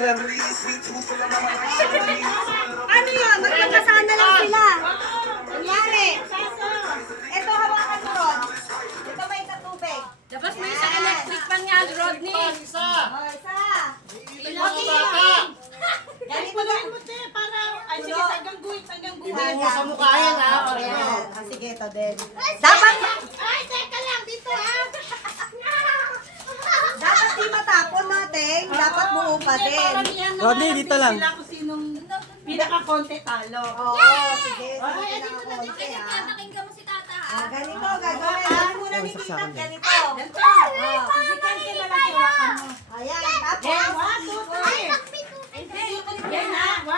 camera. Ano yun? Magpagkasaan na lang sila. Kunyari. Ito, hawakan mo, Rod. Ito may katubig. Tapos may isa electric pan nga, Rodney. O, isa. Ganito lang mo te, para, ay sige, hanggang guhit. Hindi mo sa mukha yan, ha? Sige, ito din. Dapat, Ay, teka lang, dito ha. dapat di matapon natin. Dapat buo pa din. Rodney, dito lang. Sila kung sinong pinaka-konti talo. Oo, sige. Ay, Sige, dito na, dito konti, Kaya ah. pakinggan mo si Tata, ha? Ganito, gagawin. Gawin muna ni Ay, Tita, saksakan din. ganito. Ganito. Sisikan ka na lang hawakan mo. Ayan, Yan, tapos. 1, 2, 3. Yan ha, 1,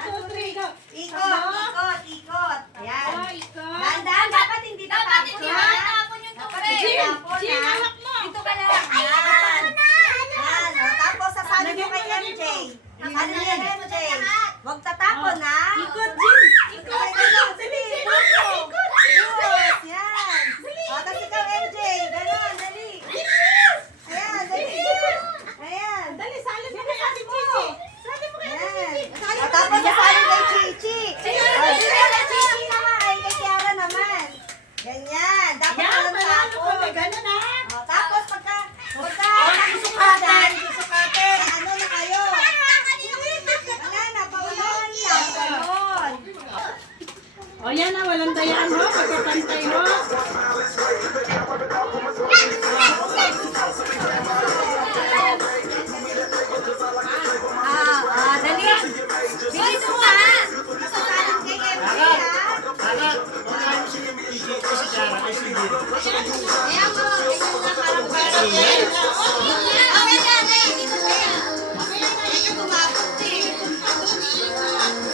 2, 3, go. Ikot. Ayan. Oh, ikaw. Dahan-dahan, dapat hindi Dapat tatapon, hindi ha? matapon yung Dapat tubig. hindi tatapon, Jin, ha? hawak mo. Dito ka lang. Yan. Yan, o, tapos sasali mo kay MJ. Ano yan, MJ? Huwag tatapon, ha? Ikot, Jin. Ikot. Dali, ikot. Ikot, yan. O, tapos ikaw, MJ. Ganon, dali. Ayan, dali. Ayan. Dali, salin mo kay Ate Chichi. Salin mo kay Ate Ayan. Chichi. O, tapos sasali kay Chichi. O, dito kay Chichi naman. Ay, kay Kiara naman. Ganyan. Dapat Yan, walang manalo ko. tapon. May ganun ha. O, tapos pagka nakusukatan, ano na kayo? Wala na, paunahan lang. Ganon. O yan na, walang dayaan ho. Pagkapantay ho. Dali. Bilis mo ha. Sasalang kay MJ ha. Sana, unahin mo si Gigi o si Jara, ay si Gigi. Kaya mo, ganyan nga parang Okay na, dito na yan.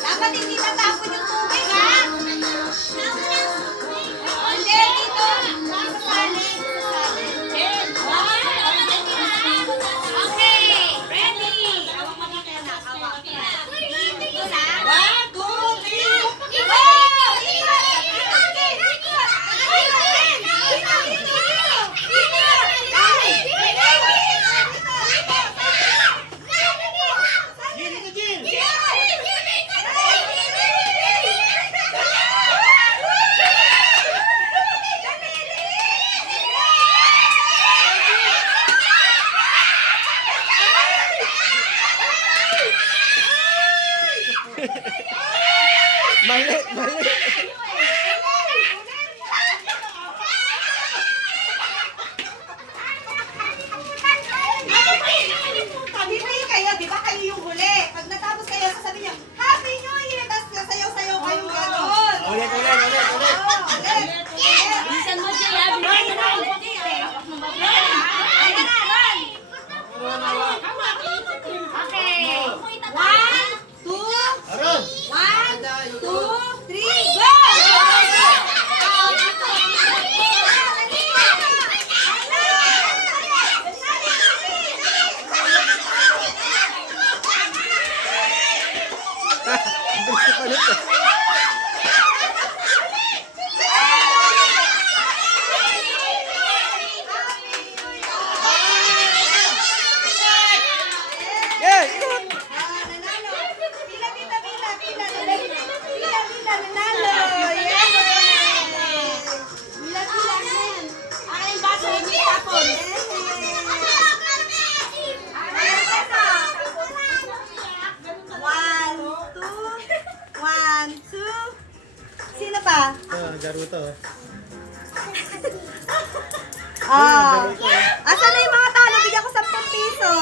Dapat hindi tatapon yung tubig ha. Hindi, dito. Sasali. Okay, ready. Hawak mo na kaya na. Hawak mo na. Isa. 1, 2, 3. Mali, mali. Hindi kayo, di ba kayo yung huli? Pag natapos kayo, sasabihin niyo, Happy New Year! Tapos sasayaw-sayaw kayong gano'n. Ulit. Oo, ulit. Bilisan mo, Jay, ha? Bilisan mo. Hawak mo ba? Ayan na, run! Okay. 1, 2, Aron! 1, 2, 3, go! Bilis pa nito. Yeah, ikot! Nanalo. Pila, tita, pila. Pila, nanalo. Yes! Pila, men. Ay, baso, hindi tapon. One, two. Sino pa? Garo to. Ah. Asan na yung mga talo? Bigyan ko 10 piso.